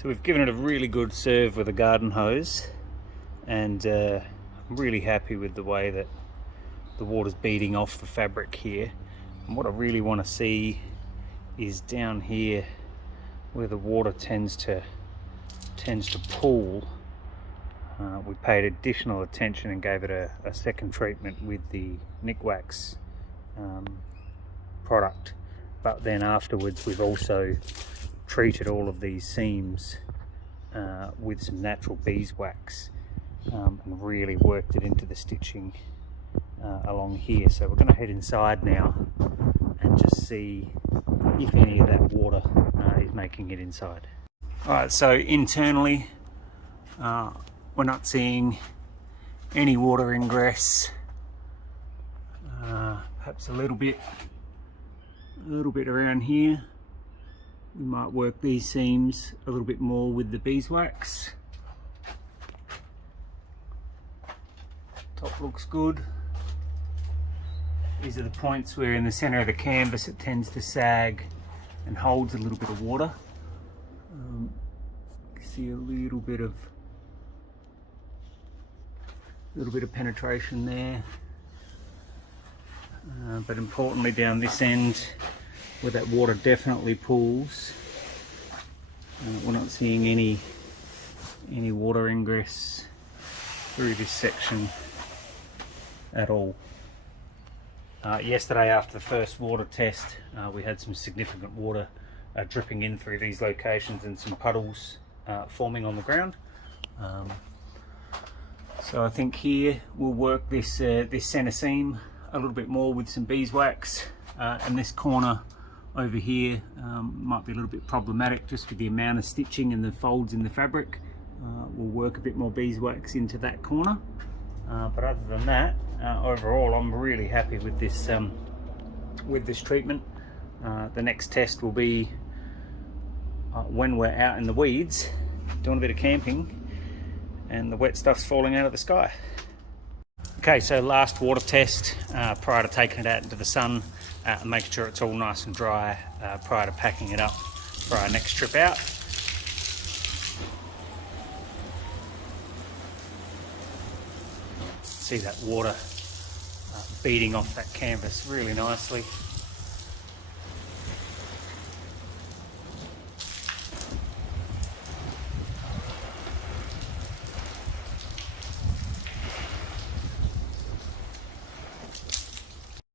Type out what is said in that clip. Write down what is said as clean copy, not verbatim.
So we've given it a really good serve with a garden hose, and I'm really happy with the way that the water's beating off the fabric here. And what I really want to see is down here where the water tends to pool. We paid additional attention and gave it a second treatment with the Nikwax product, but then afterwards we've also treated all of these seams with some natural beeswax and really worked it into the stitching along here. So we're going to head inside now and just see if any of that water is making it inside. Alright, so internally we're not seeing any water ingress. Perhaps a little bit around here. We might work these seams a little bit more with the beeswax. Top looks good. These are the points where in the center of the canvas it tends to sag and holds a little bit of water. You can see a little bit of penetration there. But importantly down this end where that water definitely pools, we're not seeing any water ingress through this section at all. Yesterday after the first water test we had some significant water dripping in through these locations and some puddles forming on the ground. So I think here we'll work this center seam a little bit more with some beeswax, and this corner over here might be a little bit problematic just with the amount of stitching and the folds in the fabric. We'll work a bit more beeswax into that corner, but other than that, overall I'm really happy with this treatment. The next test will be when we're out in the weeds doing a bit of camping and the wet stuff's falling out of the sky. Okay, so last water test prior to taking it out into the sun, making sure it's all nice and dry prior to packing it up for our next trip out. See that water beating off that canvas really nicely.